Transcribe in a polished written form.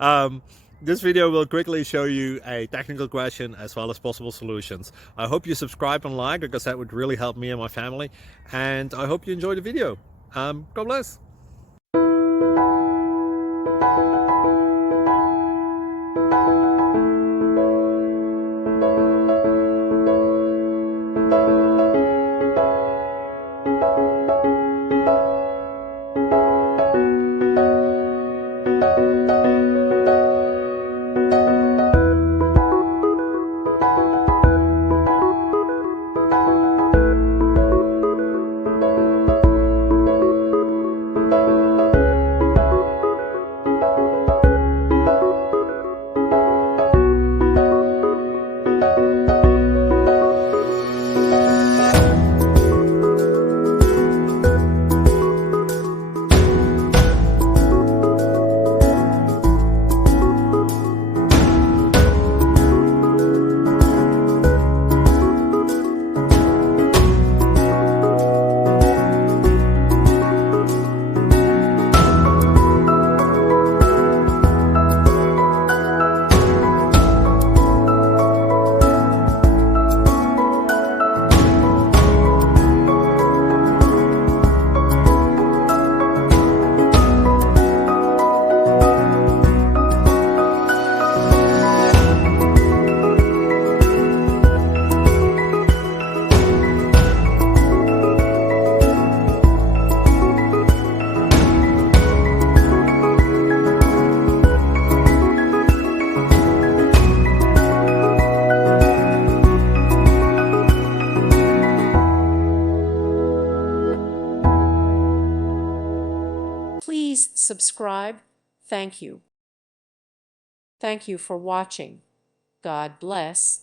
um, this video will quickly show you a technical question as well as possible solutions. I hope you subscribe and like, because that would really help me and my family. And I hope you enjoy the video. God bless. Please subscribe. Thank you. Thank you for watching. God bless.